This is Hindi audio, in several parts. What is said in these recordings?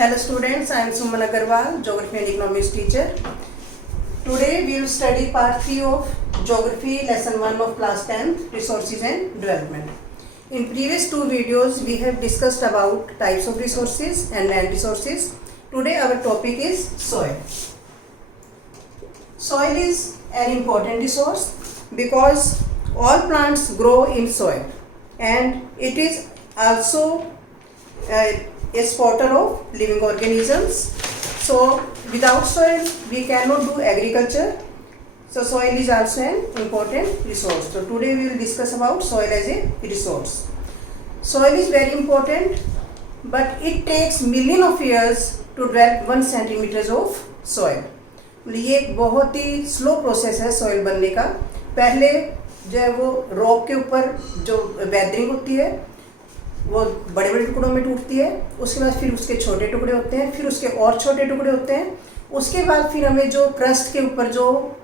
Hello students, I am Suman Agarwal, Geography and Economics teacher. Today we will study part 3 of Geography lesson 1 of class 10, Resources and Development. In previous two videos we have discussed about types of resources and land resources. Today our topic is soil. Soil is an important resource because all plants grow in soil and it is also a supporter of living organisms. So without soil we cannot do agriculture. So soil is also an important resource. So today we will discuss about soil as a resource. Soil is very important, but it takes million of years to develop 1 centimeters of soil. ये एक बहुत ही स्लो प्रोसेस है सॉइल बनने का. पहले जो है वो रॉक के ऊपर जो वेदरिंग होती है वो बड़े बड़े टुकड़ों में टूटती है, उसके बाद फिर उसके छोटे टुकड़े होते हैं, फिर उसके और छोटे टुकड़े होते हैं, उसके बाद फिर हमें जो क्रस्ट के ऊपर जो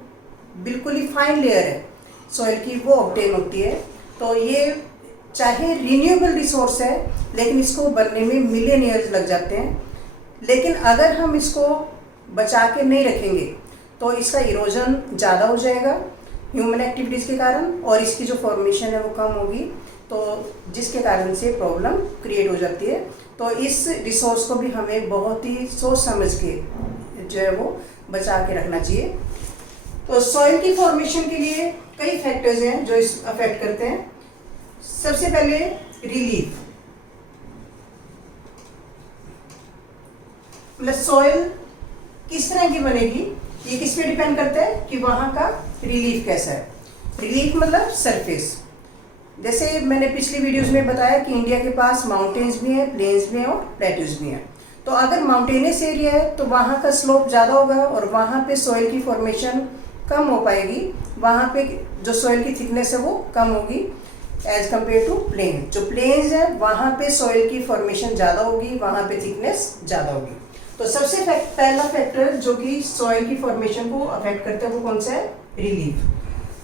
बिल्कुल ही फाइन लेयर है सॉइल की वो ऑब्टेन होती है. तो ये चाहे रिन्यूएबल रिसोर्स है लेकिन इसको बनने में मिलियन ईयर्स लग जाते हैं. लेकिन अगर हम इसको बचा के नहीं रखेंगे तो इसका इरोजन ज़्यादा हो जाएगा ह्यूमन एक्टिविटीज़ के कारण, और इसकी जो फॉर्मेशन है वो कम होगी, तो जिसके कारण से प्रॉब्लम क्रिएट हो जाती है. तो इस रिसोर्स को भी हमें बहुत ही सोच समझ के जो है वो बचा के रखना चाहिए. तो सॉइल की फॉर्मेशन के लिए कई फैक्टर्स हैं जो इस अफेक्ट करते हैं. सबसे पहले रिलीफ, मतलब सॉइल किस तरह की बनेगी ये किस पे डिपेंड करता है कि वहाँ का रिलीफ कैसा है. रिलीफ मतलब सरफेस. जैसे मैंने पिछली वीडियोस में बताया कि इंडिया के पास माउंटेन्स भी हैं, प्लेन्स भी हैं और प्लेट्यूज भी हैं. तो अगर माउंटेनियस एरिया है तो वहाँ का स्लोप ज़्यादा होगा और वहाँ पे सॉइल की फॉर्मेशन कम हो पाएगी. वहाँ पे जो सॉइल की थिकनेस है वो कम होगी एज कम्पेयर टू प्लेन. जो प्लेन्स है वहाँ पे सॉइल की फॉर्मेशन ज़्यादा होगी, वहाँ पे थिकनेस ज़्यादा होगी. तो सबसे पहला फैक्टर जो कि सॉइल की फॉर्मेशन को अफेक्ट करता है वो कौन सा है? रिलीफ.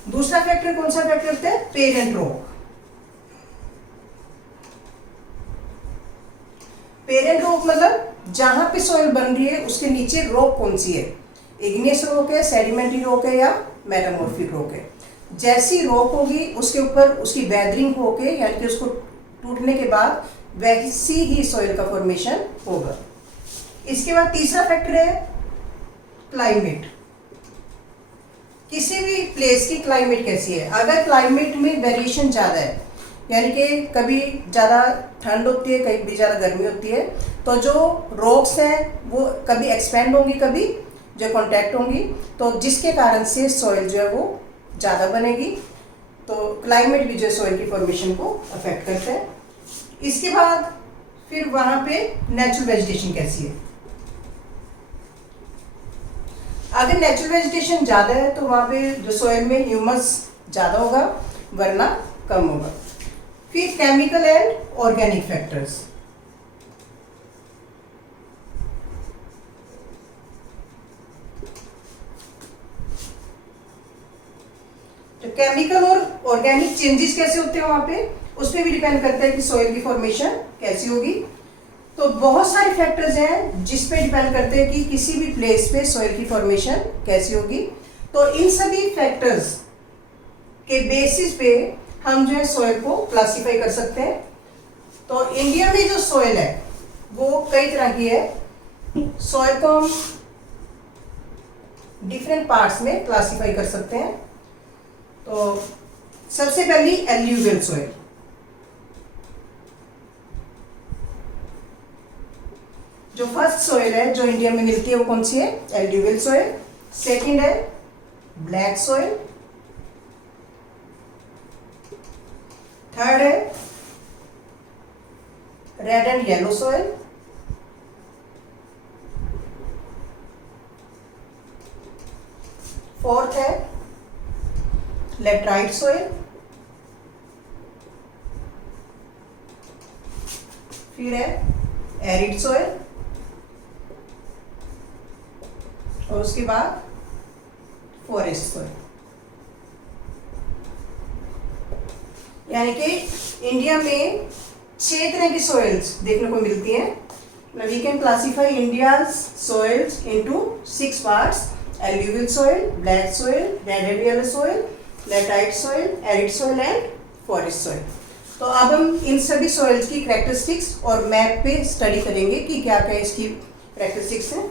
दूसरा फैक्टर कौन सा अफेक्ट करता है? Parent rock. पेरेंट रॉक मतलब जहां पे सॉइल बन रही है उसके नीचे रॉक कौन सी है? इग्नियस रॉक है, सेडिमेंट्री रॉक है या मेटामॉर्फिक रॉक है. जैसी रॉक होगी उसके ऊपर उसकी वेदरिंग होके यानी कि उसको टूटने के बाद वैसी ही सॉइल का फॉर्मेशन होगा. इसके बाद तीसरा फैक्टर है क्लाइमेट. किसी भी प्लेस की क्लाइमेट कैसी है. अगर क्लाइमेट में वेरिएशन ज़्यादा है यानी कि कभी ज़्यादा ठंड होती है, कभी ज़्यादा गर्मी होती है, तो जो रॉक्स हैं वो कभी एक्सपेंड होंगी, कभी जो कॉन्टैक्ट होंगी, तो जिसके कारण से सॉइल जो है वो ज़्यादा बनेगी. तो क्लाइमेट भी जो है सॉइल की फॉर्मेशन को अफेक्ट करता है. इसके बाद फिर वहाँ पे नेचुरल वेजिटेशन कैसी है. अगर नेचुरल वेजिटेशन ज़्यादा है तो वहाँ पे जो सॉइल में ह्यूमस ज़्यादा होगा वरना कम होगा. फिर केमिकल एंड ऑर्गेनिक फैक्टर्स. तो केमिकल और ऑर्गेनिक चेंजेस कैसे होते हैं वहाँ पे उस पर भी डिपेंड करता है कि सॉइल की फॉर्मेशन कैसी होगी. तो बहुत सारे फैक्टर्स हैं जिस पे डिपेंड करते हैं कि किसी भी प्लेस पे सॉइल की फॉर्मेशन कैसी होगी. तो इन सभी फैक्टर्स के बेसिस पे हम जो है सॉइल को क्लासिफाई कर सकते हैं. तो इंडिया में जो सॉइल है वो कई तरह की है. सॉइल को हम डिफरेंट पार्ट्स में क्लासिफाई कर सकते हैं. तो सबसे पहली एल्यूवियल सॉइल. जो फर्स्ट सॉइल है जो इंडिया में मिलती है वो कौन सी है? Alluvial soil. सेकंड है ब्लैक सॉइल. थर्ड है red and yellow soil. Fourth है लेटराइट सॉइल. फिर है एरिड सॉइल और उसके बाद फॉरेस्ट सॉइल. यानी कि इंडिया में 6 तरह की सॉइल्स देखने को मिलती हैं. Now we can classify India's soils into 6 parts: alluvial soil, black soil, red and yellow soil, laterite soil, arid soil and forest soil. तो अब हम इन सभी सॉइल्स की कैरेक्टरिस्टिक्स और मैप पे स्टडी करेंगे कि क्या क्या इसकी कैरेक्टरिस्टिक्स हैं।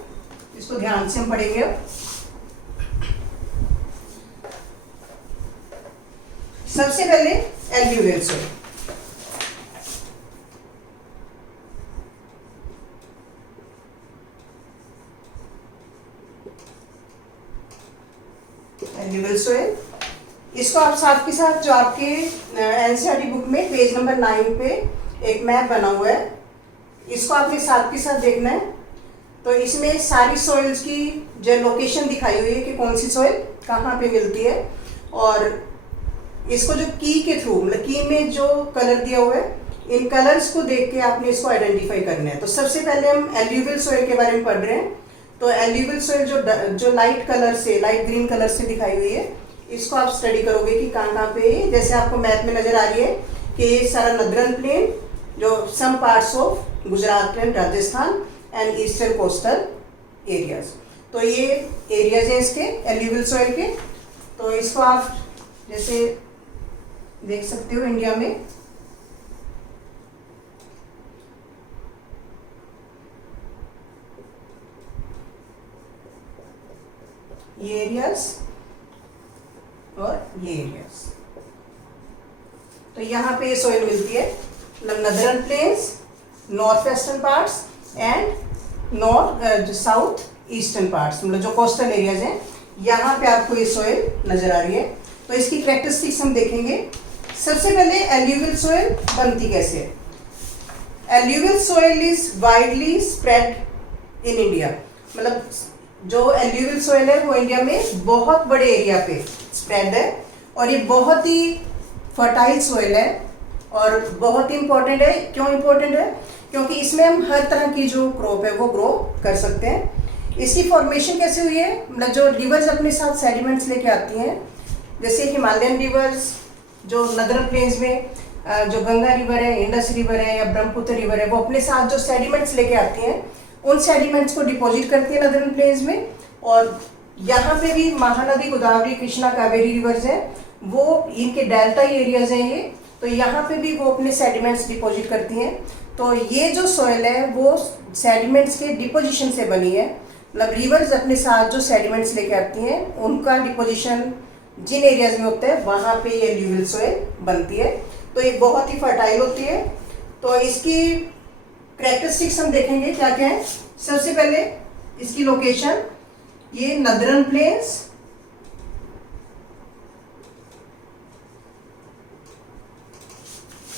इसको ध्यान से हम पढ़ेंगे। अब सबसे पहले एल्यूवियल सॉइल। एल्यूवियल सॉइल, इसको आप साथ के साथ जो आपके एनसीईआरटी बुक में पेज नंबर 9 पे एक मैप बना हुआ है, इसको आपने साथ के साथ देखना है। तो इसमें सारी सॉइल्स की जो लोकेशन दिखाई हुई है कि कौन सी सॉइल कहाँ पे मिलती है, और इसको जो की के थ्रू, मतलब की में जो कलर दिया हुआ है, इन कलर्स को देख के आपने इसको आइडेंटिफाई करना है। तो सबसे पहले हम एल्यूवियल सॉइल के बारे में पढ़ रहे हैं। तो एल्यूवियल सॉइल जो लाइट कलर से, लाइट ग्रीन कलर से दिखाई हुई है, इसको आप स्टडी करोगे कि कहाँ पे, जैसे आपको मैप में नजर आ रही है कि ये सारा नदरन प्लेन, जो some parts of Gujarat and Rajasthan and eastern coastal areas, तो ये एरियाज हैं इसके एल्यूवियल सॉइल के। तो इसको आप जैसे देख सकते हो इंडिया में ये एरियाज और ये एरियाज। तो यहाँ पे सॉइल मिलती है, मतलब northern plains, north western parts and north south eastern parts, मतलब जो कोस्टल एरियाज हैं, यहाँ पे आपको ये सॉइल नजर आ रही है। तो इसकी कैरेक्टरिस्टिक्स हम देखेंगे। सबसे पहले एल्यूवियल सॉइल बनती कैसे है। Alluvial soil is widely spread in India, मतलब जो एल्यूवियल सॉइल है वो इंडिया में बहुत बड़े एरिया पे स्प्रेड है, और ये बहुत ही फर्टाइल सॉइल है और बहुत ही इंपॉर्टेंट है। क्यों इंपॉर्टेंट है? क्योंकि इसमें हम हर तरह की जो क्रॉप है वो ग्रो कर सकते हैं। इसकी फॉर्मेशन कैसे हुई है, मतलब जो रिवर्स अपने साथ सेडिमेंट्स लेके आती हैं, जैसे हिमालयन रिवर्स जो नदरन प्लेन्स में जो गंगा रिवर है, इंडस रिवर है या ब्रह्मपुत्र रिवर है, वो अपने साथ जो सेडिमेंट्स लेके आती हैं, उन सेडिमेंट्स को डिपॉजिट करती है नदरन प्लेन्स में। और यहाँ पे भी महानदी, गोदावरी, कृष्णा, कावेरी रिवर्स हैं, वो इनके डेल्टा एरियाज हैं ये, तो यहाँ पे भी वो अपने सेडिमेंट्स डिपॉजिट करती हैं। तो ये जो सॉइल है वो सेडिमेंट्स के डिपोजिशन से बनी है, मतलब रिवर्स अपने साथ जो सेडिमेंट्स लेके आती हैं उनका डिपोजिशन जिन एरियाज में होता है वहाँ पे ये एल्यूवियल सॉइल बनती है। तो ये बहुत ही फर्टाइल होती है। तो इसकी कैरेक्टरिस्टिक्स हम देखेंगे क्या क्या है। सबसे पहले इसकी लोकेशन, ये northern plains,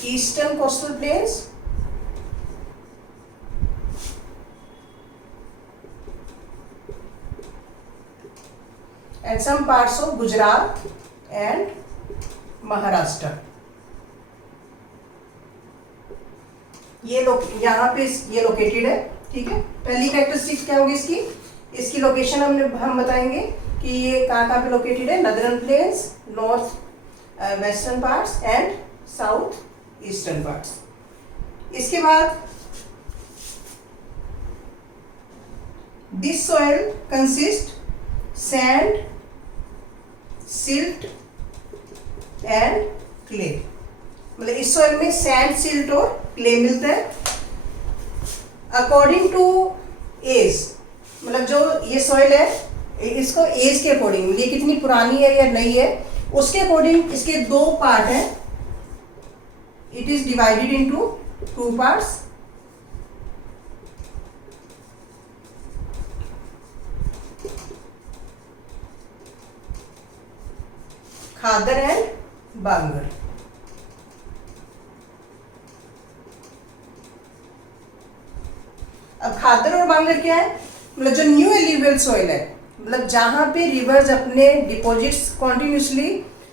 eastern coastal plains, and some parts of Gujarat and Maharashtra. ये लोग यहाँ पे ये लोकेटेड है, ठीक है। पहली कैरेक्टरिस्टिक्स क्या होगी इसकी, इसकी लोकेशन हम बताएंगे कि ये कहाँ पे लोकेटेड है। Northern plains, north western parts and south eastern parts. इसके बाद this soil consist sand, silt and clay, मतलब इस सॉइल में सैंड, सिल्ट और क्ले मिलता है। अकॉर्डिंग टू एज, मतलब जो ये सॉइल है इसको एज के अकॉर्डिंग, ये कितनी पुरानी है या नई है उसके अकॉर्डिंग इसके दो पार्ट हैं। It is divided into 2 parts. Khadar and bangar. अब खादर और बांगर क्या है, मतलब जो न्यू एल्यूवियल सॉइल है, मतलब जहां पे रिवर्स अपने डिपॉजिट्स कॉन्टिन्यूसली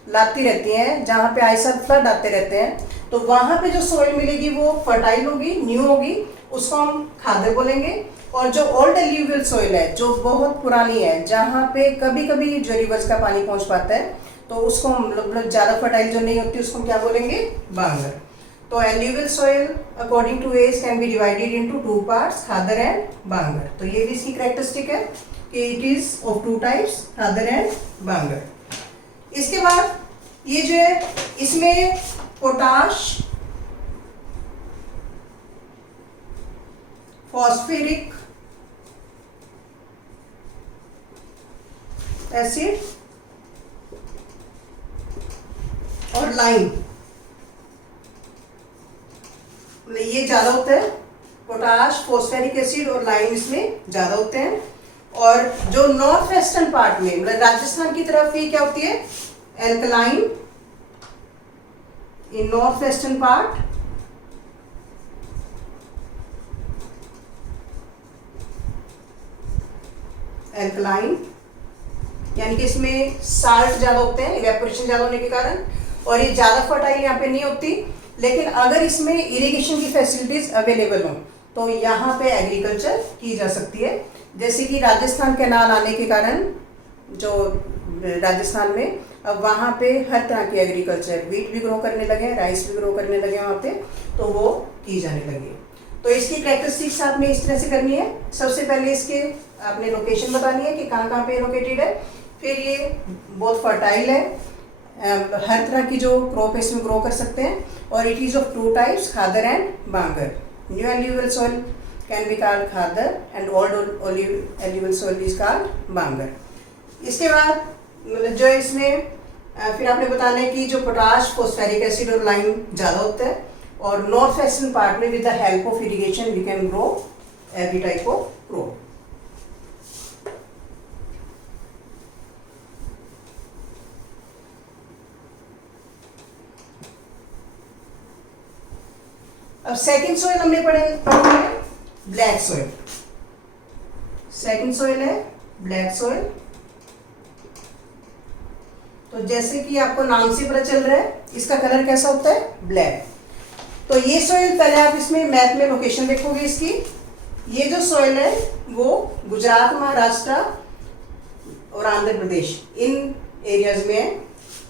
लाती रहती हैं, जहां पे आइसर फ्लड आते रहते हैं, तो वहां पे जो सॉइल मिलेगी वो फर्टाइल होगी, न्यू होगी, उसको हम खादर बोलेंगे। और जो ओल्ड एल्यूवियल सॉइल है जो बहुत पुरानी है, जहां पे कभी कभी जो रिवर्स का पानी पहुंच पाता है, तो उसको मतलब ज़्यादा फर्टाइल जो नहीं होती उसको क्या बोलेंगे, बांगर। तो alluvial soil according to age can be divided into two parts, khadar and bangar. तो ये भी इसकी कैरेक्टरिस्टिक है कि it is of two types, khadar and bangar. इसके बाद ये जो है इसमें पोटाश, फॉस्फेरिक एसिड और लाइम, ये ज्यादा होता है। पोटाश, फॉस्फेरिक एसिड और लाइम इसमें ज्यादा होते हैं। और जो नॉर्थ वेस्टर्न पार्ट में, मतलब राजस्थान की तरफ ये क्या होती है, एल्कलाइन। इन नॉर्थ वेस्टर्न पार्ट एल्कलाइन, यानी कि इसमें साल्ट ज्यादा होते हैं इवेपोरेशन ज्यादा होने के कारण, और ये ज्यादा फर्टाइल यहाँ पे नहीं होती। लेकिन अगर इसमें इरिगेशन की फैसिलिटीज अवेलेबल हो तो यहाँ पे एग्रीकल्चर की जा सकती है। जैसे कि राजस्थान कैनाल आने के कारण जो राजस्थान में अब वहाँ पे हर तरह की एग्रीकल्चर, वीट भी ग्रो करने लगे, राइस भी ग्रो करने लगे वहाँ पे, तो वो की जाने लगी। तो इसकी प्रैक्टिस आपने इस तरह से करनी है। सबसे पहले इसके आपने लोकेशन बतानी है कि कहाँ कहाँ पे लोकेटेड है। फिर ये बहुत फर्टाइल है, हर तरह की जो क्रॉप इसमें ग्रो कर सकते हैं, और it is of two types, khadar and bangar. New alluvial soil can be called khadar and old alluvial soil is called bangar. इसके बाद मतलब जो इसमें फिर आपने बताना है कि जो पोटाश, फॉस्फेरिक एसिड और लाइम ज़्यादा होता है, और नॉर्थ वेस्टर्न पार्ट में with the help of irrigation we can grow every type of crop. अब सेकंड सॉइल हमने पढ़ा है ब्लैक सॉइल। सेकंड सॉइल है ब्लैक सॉइल। तो जैसे कि आपको नाम से पता चल रहा है इसका कलर कैसा होता है, ब्लैक। तो ये सॉइल पहले आप इसमें मैप में लोकेशन देखोगे इसकी। ये जो सॉइल है वो गुजरात, महाराष्ट्र और आंध्र प्रदेश इन एरियाज में है।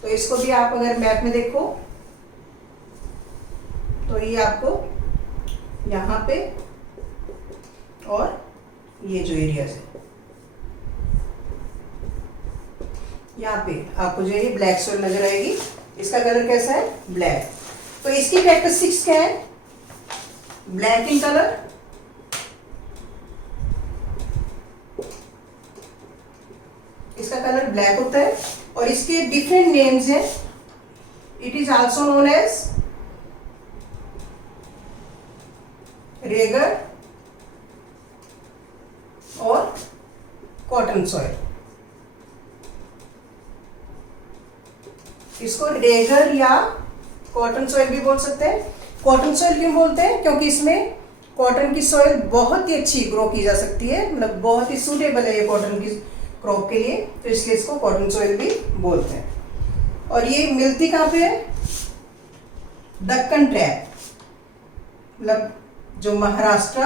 तो इसको भी आप अगर मैप में देखो तो ये आपको यहाँ पे और ये जो एरियाज है यहाँ पे आपको जो ये ब्लैक सॉइल नजर आएगी। इसका कलर कैसा है, ब्लैक। तो इसकी कैरेक्टरिस्टिक्स क्या है, ब्लैक इन कलर, इसका कलर ब्लैक होता है, और इसके डिफरेंट नेम्स हैं। It is also known as regur और कॉटन सॉइल। इसको रेगर या कॉटन सॉइल भी बोल सकते हैं। कॉटन सॉइल क्यों बोलते हैं, क्योंकि इसमें कॉटन की सॉइल बहुत ही अच्छी ग्रो की जा सकती है, मतलब बहुत ही सूटेबल है ये कॉटन की क्रॉप के लिए, तो इसलिए इसको कॉटन सॉइल भी बोलते हैं। और ये मिलती कहाँ पे है, दक्कन ट्रैप, मतलब जो महाराष्ट्र,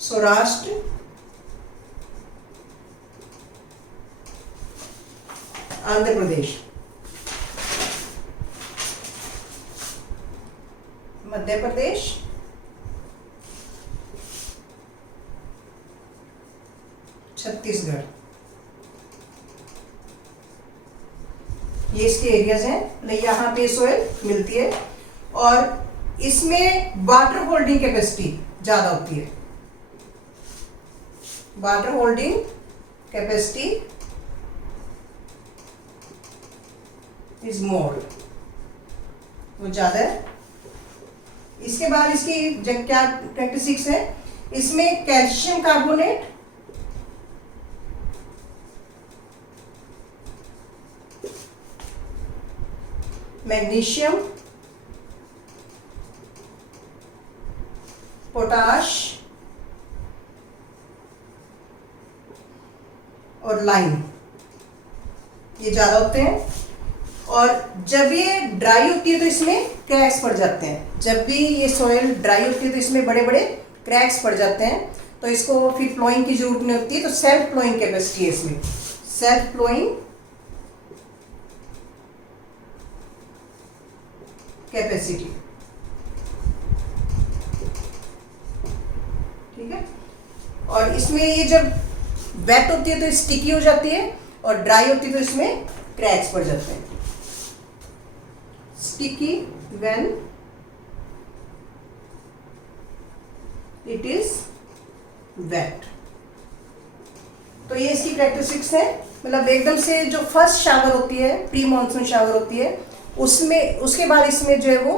सौराष्ट्र, आंध्र प्रदेश, मध्य प्रदेश, छत्तीसगढ़, ये इसके एरियाज हैं। मतलब यहाँ पे सॉइल मिलती है, और इसमें वाटर होल्डिंग कैपेसिटी ज्यादा होती है। Water holding capacity is more, वो ज्यादा है। इसके बाद इसकी क्या कैरेक्टरिस्टिक्स है, इसमें कैल्शियम कार्बोनेट, मैग्नीशियम, पोटाश और लाइम, ये ज्यादा होते हैं। और जब ये ड्राई होती है तो इसमें क्रैक्स पड़ जाते हैं। जब भी ये सॉइल ड्राई होती है तो इसमें बड़े बड़े क्रैक्स पड़ जाते हैं, तो इसको फिर फ्लोइंग की जरूरत नहीं होती है। तो सेल्फ फ्लोइंग कैपेसिटी है इसमें, सेल्फ फ्लोइंग कैपेसिटी। ठीक है, और इसमें ये जब वेट होती है तो स्टिकी हो जाती है और ड्राई होती है तो इसमें क्रैक्स पड़ जाते हैं। Sticky when it is wet. तो ये इसकी कैरेक्टरिस्टिक्स है। मतलब एकदम से जो फर्स्ट शावर होती है, प्री मानसून शावर होती है, उसमें उसके बाद इसमें जो है वो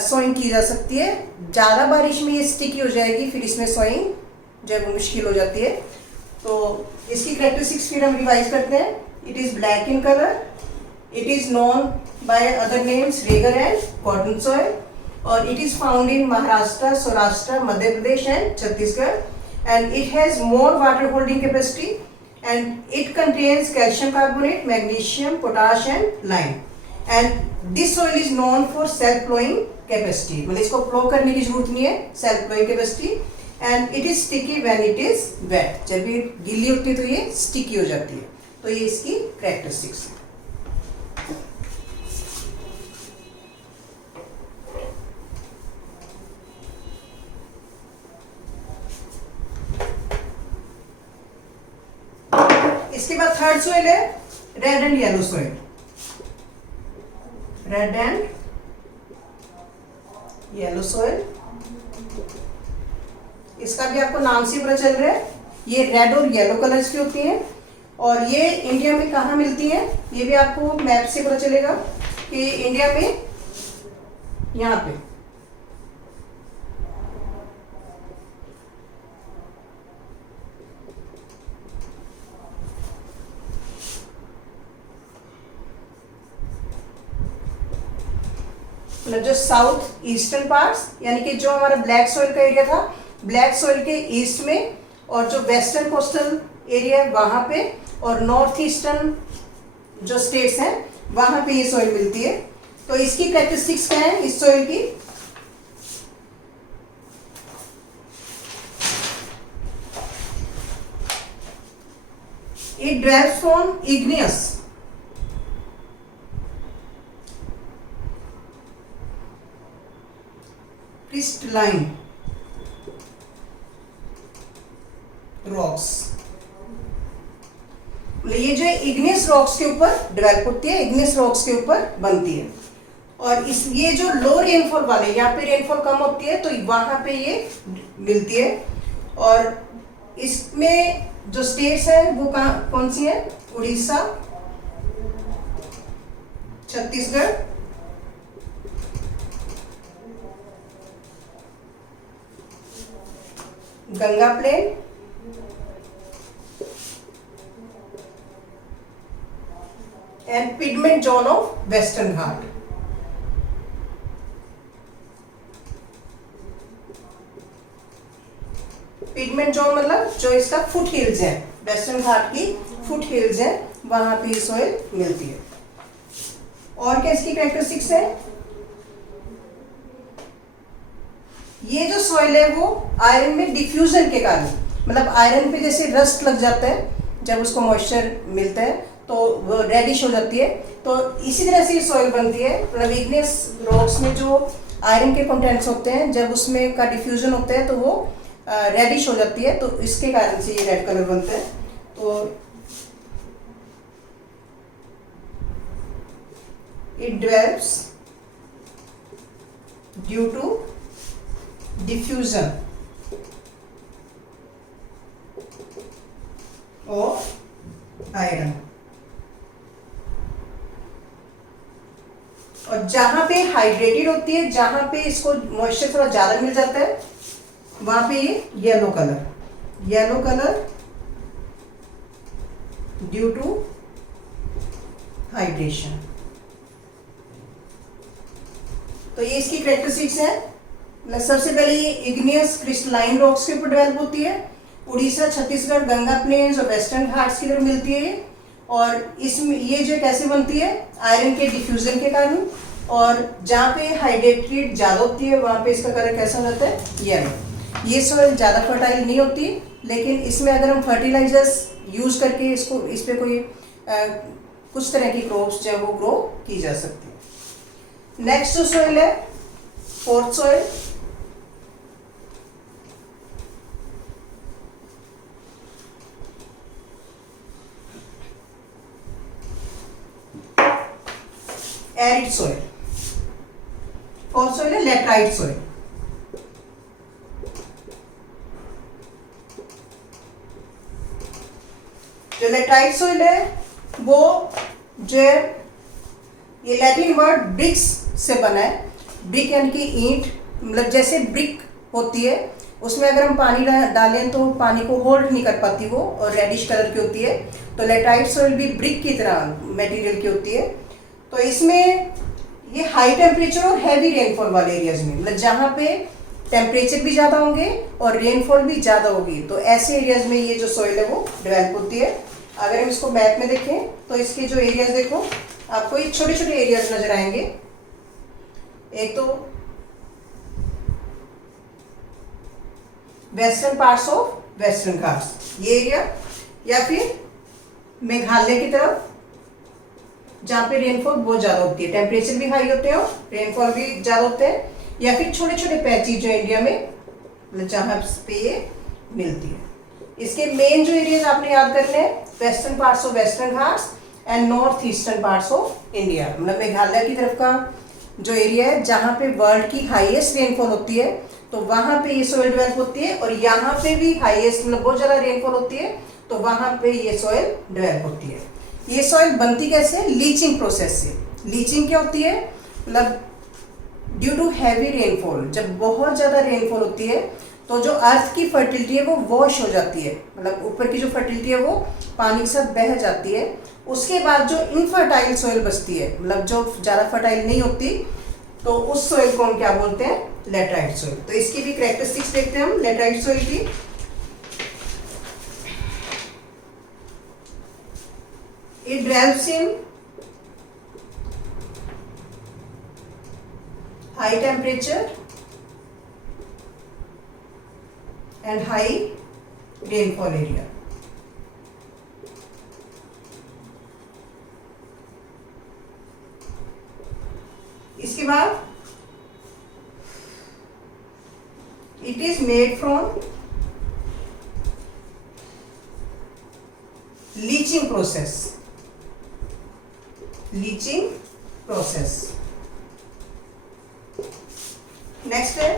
सोइंग की जा सकती है। ज़्यादा बारिश में ये स्टिकी हो जाएगी, फिर इसमें सोइंग जो है वो मुश्किल हो जाती है। तो इसकी कैरेक्टरिस्टिक्स फिर हम रिवाइज करते हैं। It is black in colour, it is known by other names regur and cotton soil, और it is found in Maharashtra, Saurashtra, Madhya Pradesh and Chhattisgarh, and it has more water holding capacity and it contains calcium carbonate, magnesium, potash and lime, and this soil is known for self plowing capacity। मतलब इसको प्लो करने की जरूरत नहीं है, self plowing capacity, and it is sticky when it is wet। जब ये गीली होती है तो ये sticky हो जाती है। तो ये इसकी characteristics है। इसके बाद थर्ड सोइल है red and yellow soil. Red and yellow soil, इसका भी आपको नाम से पता चल रहा है, ये रेड और येलो कलर्स की होती हैं। और ये इंडिया में कहाँ मिलती हैं, ये भी आपको मैप से पता चलेगा कि इंडिया में यहाँ पे मतलब जो साउथ ईस्टर्न पार्ट्स, यानी कि जो हमारा ब्लैक सॉइल का एरिया था, ब्लैक सॉइल के ईस्ट में, और जो वेस्टर्न कोस्टल एरिया है वहाँ पे, और नॉर्थ ईस्टर्न जो स्टेट्स हैं वहाँ पे ये सॉइल मिलती है। तो इसकी कैरेक्टरिस्टिक्स क्या है इस सॉइल की? It develops from igneous crystalline rocks. ये जो इग्नियस रॉक्स के ऊपर डेवलप होती है, इग्नियस रॉक्स के ऊपर बनती है। और इस ये जो लो रेनफॉल वाले, यहाँ पे रेनफॉल कम होती है तो वहां पे ये मिलती है। और इसमें जो स्टेट्स है वो कौन सी है? Orissa, Chhattisgarh, Ganga plain, and pigment zone of Western Ghat. Pigment zone मतलब जो इसका फुट हिल्स है, वेस्टर्न घाट की फुट हिल्स है, वहां पे सॉइल मिलती है। और क्या इसकी कैरेक्टरिस्टिक्स है? ये जो सॉइल है वो आयरन में डिफ्यूजन के कारण, मतलब आयरन पे जैसे रस्ट लग जाता है जब उसको मॉइस्चर मिलता है तो वो रेडिश हो जाती है। तो इसी तरह से ये सॉइल बनती है। मतलब इग्नियस रॉक्स में जो आयरन के कंटेंट्स होते हैं जब उसमें का डिफ्यूजन होता है तो वो रेडिश हो जाती है, तो इसके कारण से ये रेड कलर बनता है। तो it develops due to diffusion of iron। और जहां पे हाइड्रेटेड होती है, जहां पे इसको मॉइस्चर थोड़ा ज्यादा मिल जाता है, वहां पे ये yellow colour due to hydration. तो ये इसकी कैरेक्टरिस्टिक्स है। सबसे पहले ये इग्नियस क्रिस्टलाइन रॉक्स के ऊपर डेवलप होती है। उड़ीसा, छत्तीसगढ़, गंगा प्लेन्स और वेस्टर्न घाट्स की तरफ मिलती है। और इसमें ये जो कैसे बनती है? आयरन के डिफ्यूजन के कारण। और जहाँ पे हाइड्रेटेड ज़्यादा होती है वहाँ पे इसका कलर कैसा हो जाता है? येलो। ये सॉइल ज़्यादा फर्टाइल नहीं होती, लेकिन इसमें अगर हम फर्टिलाइजर्स यूज़ करके इसको इस पर कोई कुछ तरह की क्रॉप्स जो है वो ग्रो की जा सकती है। नेक्स्ट जो सॉइल है, fourth soil, arid soil. Fourth soil है लैटराइट सॉइल। जो लैटराइट सॉइल है वो जो है, ये लैटिन वर्ड ब्रिक्स से बना है। ब्रिक यानी कि ईंट, मतलब जैसे ब्रिक होती है उसमें अगर हम पानी डालें तो पानी को होल्ड नहीं कर पाती वो, और रेडिश कलर की होती है। तो लैटराइट सॉइल भी ब्रिक की तरह मटेरियल की होती है। तो इसमें ये हाई टेम्परेचर और हैवी रेनफॉल वाले एरियाज में, मतलब जहाँ पे टेम्परेचर भी ज़्यादा होंगे और रेनफॉल भी ज़्यादा होगी, तो ऐसे एरियाज में ये जो सॉइल है वो डेवलप होती है। अगर हम इसको मैप में देखें तो इसके जो एरियाज देखो, आपको ये छोटे छोटे एरियाज नजर आएंगे। एक तो western parts of western Ghats ये एरिया, या फिर मेघालय की तरफ जहाँ पे रेनफॉल बहुत ज़्यादा होती है, टेम्परेचर भी हाई होते हैं और रेनफॉल भी ज़्यादा होते हैं, या फिर छोटे छोटे पैचेज जो इंडिया में, मतलब जहाँ पे ये मिलती है। इसके मेन जो एरियाज आपने याद करने हैं, western parts of western Ghats and north eastern parts of India, मतलब मेघालय की तरफ का जो एरिया है जहाँ पे वर्ल्ड की हाईएस्ट रेनफॉल होती है, तो वहाँ पे ये सॉइल डेवलप होती है। और यहाँ पे भी हाईएस्ट, मतलब बहुत ज़्यादा रेनफॉल होती है, तो वहाँ पे ये सॉइल डेवलप होती है। ये सॉइल बनती कैसे? लीचिंग प्रोसेस से। लीचिंग क्या होती है? मतलब ड्यू टू हैवी रेनफॉल, जब बहुत ज़्यादा रेनफॉल होती है तो जो अर्थ की फर्टिलिटी है वो वॉश हो जाती है, मतलब ऊपर की जो फर्टिलिटी है वो पानी के साथ बह जाती है। उसके बाद जो इनफर्टाइल सॉइल बचती है, मतलब जो ज़्यादा फर्टाइल नहीं होती, तो उस सॉइल को हम क्या बोलते हैं? Laterite soil. तो इसकी भी कैरेक्टरिस्टिक्स देखते हैं हम लैटराइट सॉइल की। It dwells in high temperature and high rainfall area. इसके बाद it is made from leaching process. Leaching process. Next है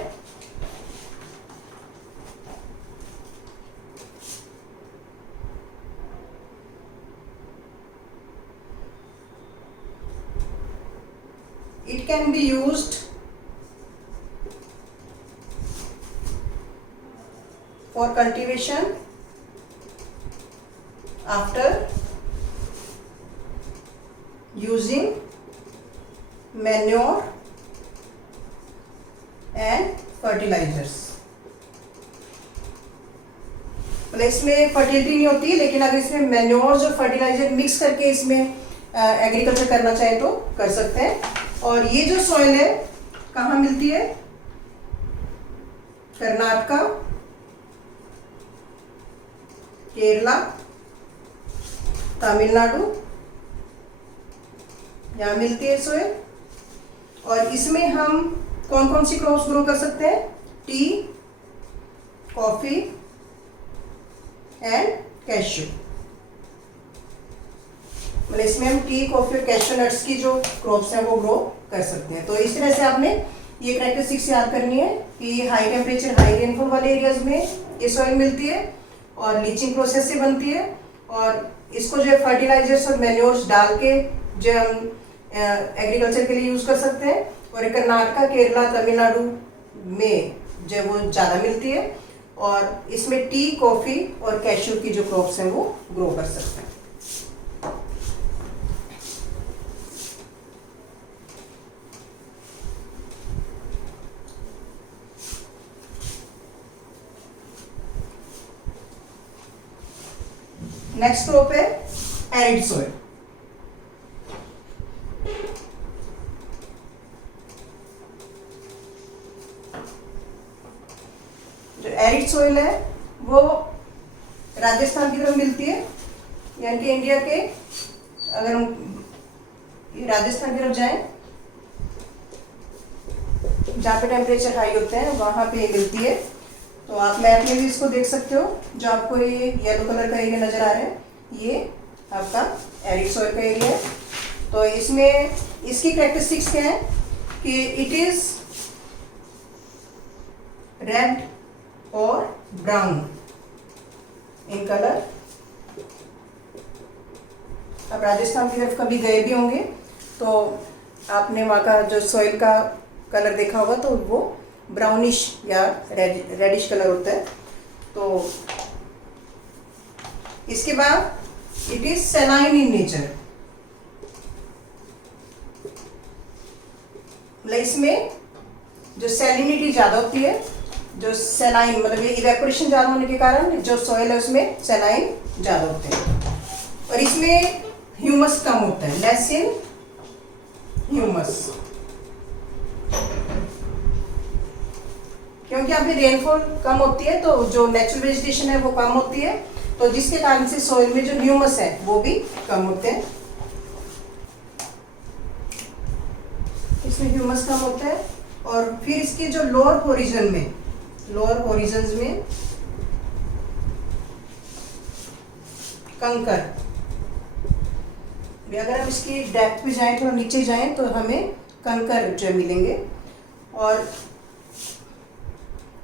it can be used for cultivation after using manure and fertilizers। मतलब इसमें फर्टिलिटी नहीं होती, लेकिन अगर इसमें मैन्योर्स और फर्टिलाइजर मिक्स करके इसमें एग्रीकल्चर करना चाहे तो कर सकते हैं। और ये जो सॉइल है कहाँ मिलती है? कर्नाटका, केरला, तमिलनाडु, यहाँ मिलती है सॉइल। और इसमें हम कौन कौन सी क्रॉप्स ग्रो कर सकते हैं? T, coffee and cashew. मतलब इसमें हम टी, कॉफी और कैश्यू नट्स की जो क्रॉप्स हैं वो ग्रो कर सकते हैं। तो इस तरह से आपने ये कैरेक्टरिस्टिक्स याद करनी है कि हाई टेम्परेचर, हाई रेनफॉल वाले एरियाज में ये सॉइल मिलती है और लीचिंग प्रोसेस से बनती है। और इसको जो है फर्टिलाइजर्स और मैन्योर्स डाल के जो हम एग्रीकल्चर के लिए यूज़ कर सकते हैं। और कर्नाटका, केरला, तमिलनाडु में जो वो ज़्यादा मिलती है, और इसमें टी, कॉफ़ी और कैश्यू की जो क्रॉप्स हैं वो ग्रो कर सकते हैं। नेक्स्ट क्रॉप है एरिड सॉइल। जो एरिड सॉइल है वो राजस्थान की तरफ मिलती है, यानी कि इंडिया के, अगर हम राजस्थान की तरफ जाएं जहाँ पे टेम्परेचर हाई होते हैं वहाँ पे मिलती है। तो आप मैप में भी इसको देख सकते हो। जो आपको ये येलो कलर का एरिया नज़र आ रहा है, ये आपका एरिड सॉइल का एरिया है। तो इसमें इसकी कैरेक्टरिस्टिक्स क्या है कि इट इज़ रेड और ब्राउन इन कलर। अब राजस्थान की तरफ कभी गए भी होंगे तो आपने वहाँ का जो सॉइल का कलर देखा होगा, तो वो ब्राउनिश या रेडिश कलर होता है। तो इसके बाद it is saline in nature, मतलब इसमें जो सैलिनिटी ज़्यादा होती है, जो सैलाइन मतलब ये इवेपोरेशन ज़्यादा होने के कारण जो सॉइल है उसमें सैलाइन ज़्यादा होते हैं। और इसमें ह्यूमस कम होता है, लेस इन ह्यूमस, क्योंकि यहाँ पे रेनफॉल कम होती है तो जो नेचुरल वेजिटेशन है वो कम होती है, तो जिसके कारण से सॉइल में जो ह्यूमस है वो भी कम होते हैं। इसमें ह्यूमस कम होता है। और फिर इसके जो लोअर होरिजन में, लोअर होरिजन्स में कंकर, अगर हम इसकी डेप्थ पे जाएं, थोड़ा नीचे जाएं तो हमें कंकर जो मिलेंगे। और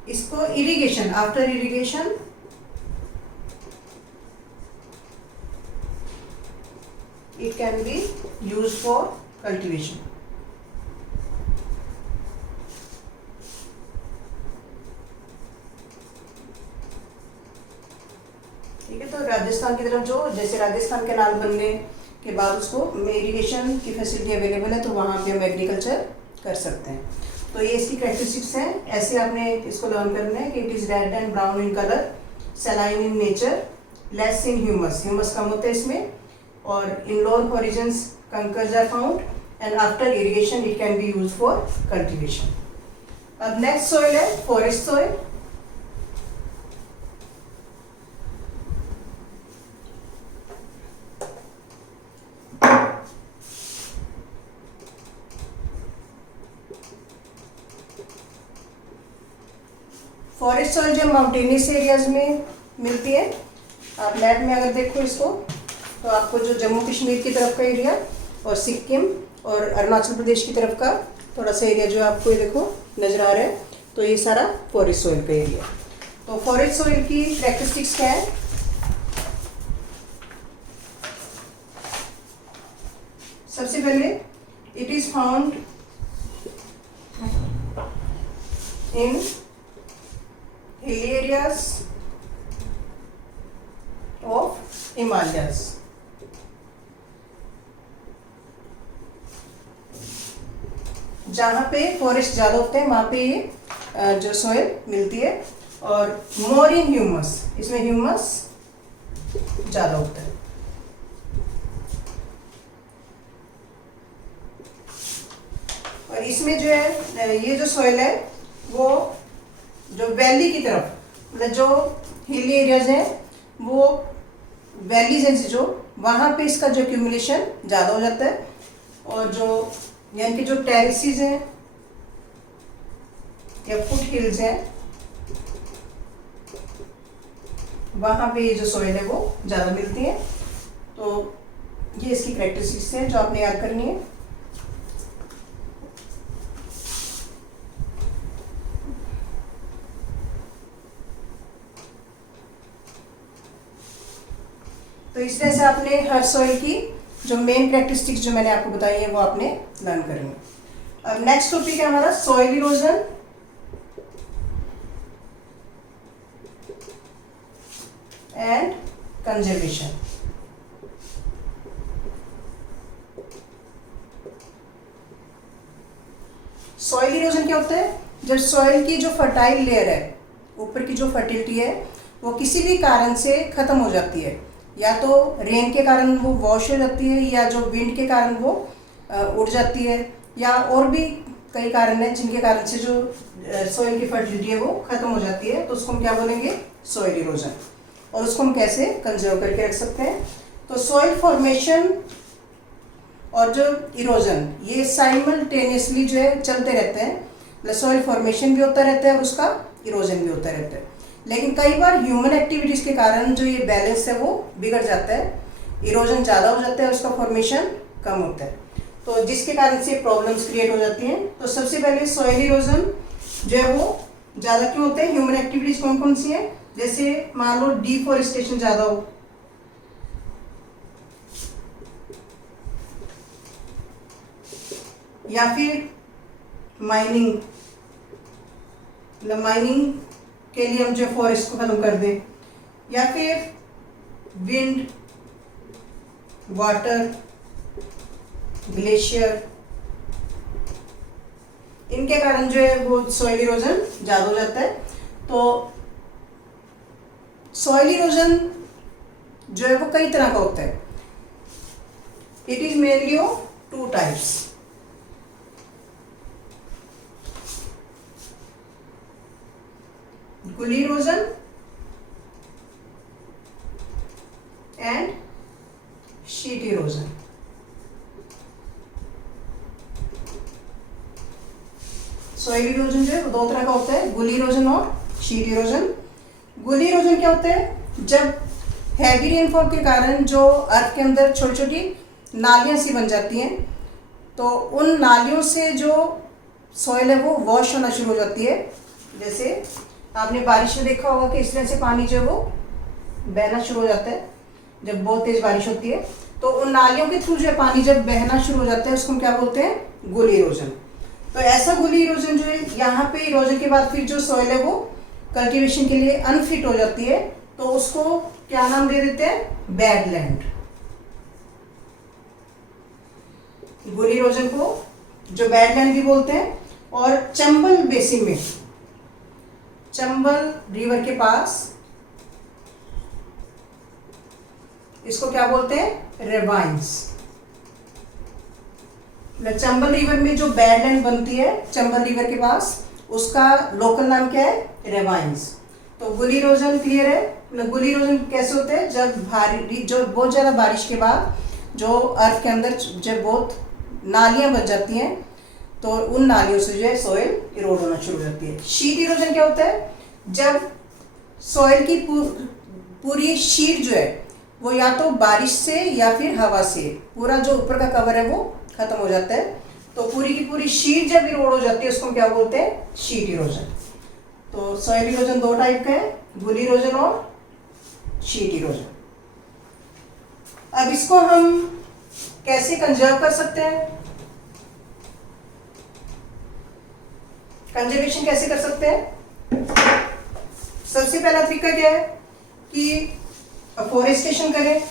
इसको irrigation, after irrigation it can be used for cultivation. ठीक है, तो राजस्थान की तरफ जो जैसे राजस्थान कैनाल बनने के बाद उसको इरिगेशन की फैसिलिटी अवेलेबल है, तो वहाँ पे हम एग्रीकल्चर कर सकते हैं। तो ये इसकी कैरेक्टरिस्टिक्स हैं। ऐसे आपने इसको लर्न करना है कि it is red and brown in colour, saline in nature, less in humus, humus कम होता है इसमें, और in lower horizons kankars are found, and after irrigation it can be use for cultivation. अब नेक्स्ट सॉइल है फॉरेस्ट सॉइल। फॉरेस्ट सॉइल जो माउंटेनियस एरियाज में मिलती है। आप मैप में अगर देखो इसको, तो आपको जो जम्मू कश्मीर की तरफ का एरिया और सिक्किम और अरुणाचल प्रदेश की तरफ का थोड़ा सा एरिया जो आपको ये देखो नज़र आ रहा है, तो ये सारा फॉरेस्ट सॉइल का एरिया। तो फॉरेस्ट सॉइल की कैरेक्टरिस्टिक्स क्या है? सबसे पहले it is found in hilly areas of Himalayas। जहाँ पे फॉरेस्ट ज़्यादा होते हैं वहाँ पे ये जो सॉइल मिलती है। और मोर इन ह्यूमस, इसमें ह्यूमस ज़्यादा होता है। और इसमें जो है ये जो सॉइल है वो जो वैली की तरफ, मतलब जो हिली एरियाज हैं वो वैलीज हैं जो, वहाँ पे इसका जो एक्यूमुलेशन ज़्यादा हो जाता है। और जो यानी कि जो टेरेसेस हैं या फुट हिल्स हैं, वहाँ पे ये जो सॉइल है वो ज़्यादा मिलती है। तो ये इसकी कैरेक्टरिस्टिक्स हैं जो आपने याद करनी है। तो इस तरह से आपने हर सॉइल की जो मेन कैरेक्टरिस्टिक्स जो मैंने आपको बताई है वो आपने लर्न करनी है। अब नेक्स्ट टॉपिक है हमारा soil erosion. And conservation. Soil erosion क्या होता है? जब सॉइल की जो फर्टाइल लेयर है, ऊपर की जो फर्टिलिटी है, वो किसी भी कारण से खत्म हो जाती है। या तो रेन के कारण वो वॉश हो जाती है, या जो विंड के कारण वो उड़ जाती है, या और भी कई कारण हैं जिनके कारण से जो सॉइल की फर्टिलिटी है वो खत्म हो जाती है। तो उसको हम क्या बोलेंगे? Soil erosion. और उसको हम कैसे कंजर्व करके रख सकते हैं? तो सॉइल फॉर्मेशन और जो इरोजन ये साइमल्टेनियसली जो है चलते रहते हैं। मतलब सॉइल फॉर्मेशन भी होता रहता है और उसका इरोजन भी होता रहता है। लेकिन कई बार ह्यूमन एक्टिविटीज़ के कारण जो ये बैलेंस है वो बिगड़ जाता है, इरोजन ज़्यादा हो जाता है, उसका फॉर्मेशन कम होता है, तो जिसके कारण से प्रॉब्लम्स क्रिएट हो जाती हैं। तो सबसे पहले सॉइल इरोजन जो है वो ज़्यादा क्यों होते हैं, ह्यूमन एक्टिविटीज़ कौन कौन सी है, जैसे मान लो डिफॉरेस्टेशन ज़्यादा हो, या फिर माइनिंग, मतलब माइनिंग के लिए हम जो फॉरेस्ट को खत्म कर दें, या फिर विंड, वाटर, ग्लेशियर, इनके कारण जो है वो सॉइल इरोजन ज़्यादा हो जाता है। तो सॉइल इरोजन जो है वो कई तरह का होता है। It is mainly of two types. Gully erosion and sheet erosion. Soil erosion जो है वो दो तरह का होता है, गुली इरोजन और शीट इरोजन। गुली इरोजन क्या होता है, जब हैवी रेनफॉल के कारण जो अर्थ के अंदर छोटी छोटी नालियाँ सी बन जाती हैं, तो उन नालियों से जो सॉइल है वो वॉश होना शुरू हो जाती है। जैसे आपने बारिश में देखा होगा कि इस तरह से पानी जो है वो बहना शुरू हो जाता है जब बहुत तेज बारिश होती है, तो उन नालियों के थ्रू जो है पानी जब बहना शुरू हो जाता है उसको हम क्या बोलते हैं, गुली इरोजन। तो ऐसा गुली इरोजन जो है, यहाँ पे इरोजन के बाद फिर जो सॉइल है वो कल्टीवेशन के लिए अनफिट हो जाती है, तो उसको क्या नाम दे देते हैं, बैड लैंड। गुली इरोजन को जो बैड लैंड भी बोलते हैं। और चंबल बेसिन में, चंबल रिवर के पास इसको क्या बोलते हैं, रेवाइंस। चंबल रिवर में जो बैड लैंड बनती है चंबल रिवर के पास, उसका लोकल नाम क्या है, रेवाइंस। तो गुली इरोजन क्लियर है। मतलब गुली इरोजन कैसे होते हैं, जब भारी जो बहुत ज़्यादा बारिश के बाद जो अर्थ के अंदर जब बहुत नालियाँ बन जाती हैं, तो उन नालियों से जो है सॉइल इरोड होना शुरू हो जाती है। शीट इरोजन क्या होता है, जब सॉइल की पूरी शीट जो है वो या तो बारिश से या फिर हवा से पूरा जो ऊपर का कवर है वो खत्म हो जाता है, तो पूरी की पूरी शीट जब इरोड हो जाती है उसको हम क्या बोलते हैं, शीट इरोजन। तो सॉइल इरोजन दो टाइप का है, गुली इरोजन और शीट इरोजन। अब इसको हम कैसे कंजर्व कर सकते हैं, कंजर्वेशन कैसे कर सकते हैं। सबसे पहला तरीका क्या है कि अफोरेस्टेशन करें।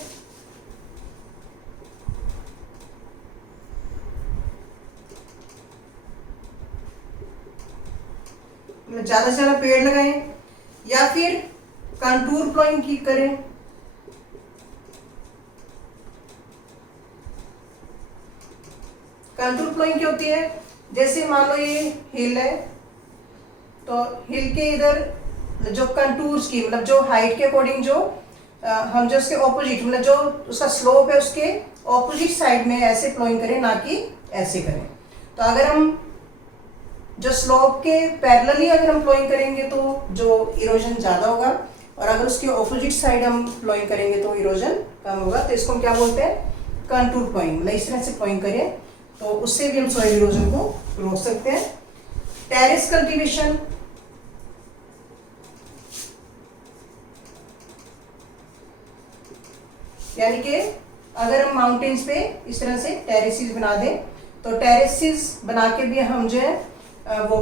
ज़्यादा से ज़्यादा पेड़ लगाएं, या फिर कंटूर प्लॉइंग की करें। कंटूर प्लॉइंग क्या होती है, जैसे मान लो ये हिल है, तो हिल के इधर जो कंटूर्स की, मतलब जो हाइट के अकॉर्डिंग जो हम जो उसके ऑपोजिट, मतलब जो उसका स्लोप है उसके ऑपोजिट साइड में ऐसे प्लॉइंग करें, ना कि ऐसे करें। तो अगर हम जो स्लोप के पैरेलली अगर हम प्लॉइंग करेंगे तो जो इरोजन ज़्यादा होगा, और अगर उसके ऑपोजिट साइड हम प्लॉइंग करेंगे तो इरोजन कम होगा। तो इसको हम क्या बोलते हैं, कंटूर प्लॉइंग। मतलब इस तरह से प्लॉइंग करें तो उससे भी हम सॉइल इरोजन को रोक सकते हैं। टेरेस कल्टीवेशन, यानी कि अगर हम माउंटेन्स पे इस तरह से टेरेसेस बना दें, तो टेरेसेस बना के भी हम जो है वो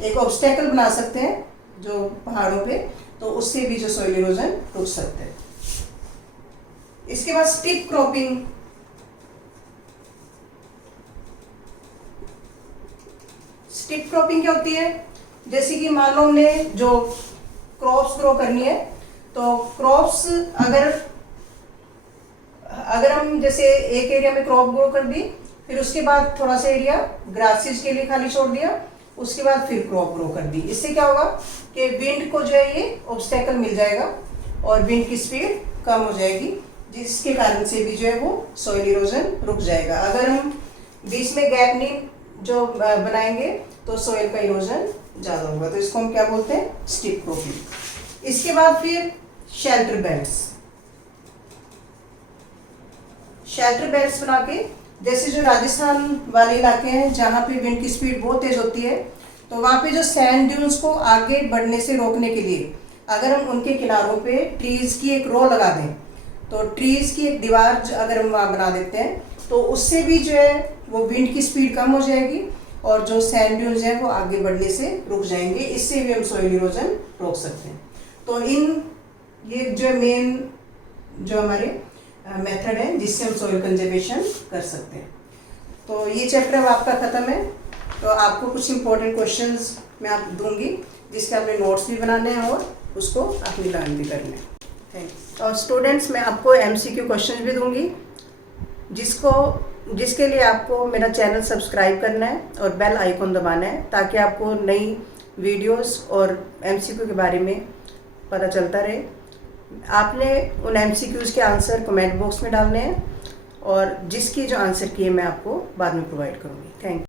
एक ऑब्स्टेकल बना सकते हैं जो पहाड़ों पे, तो उससे भी जो सॉइल इरोजन रुक सकते हैं। इसके बाद स्ट्रिप क्रॉपिंग। स्ट्रिप क्रॉपिंग क्या होती है, जैसे कि मान लो हमने जो क्रॉप्स ग्रो करनी है, तो क्रॉप्स अगर हम जैसे एक एरिया में क्रॉप ग्रो कर दी, फिर उसके बाद थोड़ा सा एरिया ग्रासेस के लिए खाली छोड़ दिया, उसके बाद फिर क्रॉप ग्रो कर दी, इससे क्या होगा कि विंड को जो है ये ऑब्स्टेकल मिल जाएगा और विंड की स्पीड कम हो जाएगी, जिसके कारण से भी जो है वो सॉइल इरोजन रुक जाएगा। अगर हम बीच में गैप नहीं जो बनाएंगे तो सॉइल का इरोजन ज़्यादा होगा, तो इसको हम क्या बोलते हैं, स्टिप क्रॉपिंग। इसके बाद फिर शेल्टर बेल्ट्स। शेल्टर बेल्ट्स बना के, जैसे जो राजस्थान वाले इलाके हैं जहाँ पे विंड की स्पीड बहुत तेज़ होती है, तो वहाँ पे जो सैंड ड्यून्स को आगे बढ़ने से रोकने के लिए अगर हम उनके किनारों पे ट्रीज़ की एक रो लगा दें, तो ट्रीज़ की एक दीवार अगर हम वहाँ बना देते हैं, तो उससे भी जो है वो विंड की स्पीड कम हो जाएगी और जो सैंड ड्यून्स हैं वो आगे बढ़ने से रुक जाएंगे। इससे भी हम सॉइल इरोजन रोक सकते हैं। तो ये जो मेन जो हमारे मेथड है जिससे हम सॉइल कंजर्वेशन कर सकते हैं। तो ये चैप्टर अब आपका ख़त्म है। तो आपको कुछ इंपॉर्टेंट क्वेश्चंस मैं आप दूंगी जिसके आपने नोट्स भी बनाने हैं और उसको अपनी लर्न भी करना है। Thank you. और स्टूडेंट्स, मैं आपको MCQ क्वेश्चन भी दूंगी जिसके लिए आपको मेरा चैनल सब्सक्राइब करना है और बेल आइकॉन दबाना है, ताकि आपको नई वीडियोस और MCQ के बारे में पता चलता रहे। आपने उन MCQs के आंसर कमेंट बॉक्स में डालने हैं और जिसकी जो आंसर की है मैं आपको बाद में प्रोवाइड करूँगी। Thank you.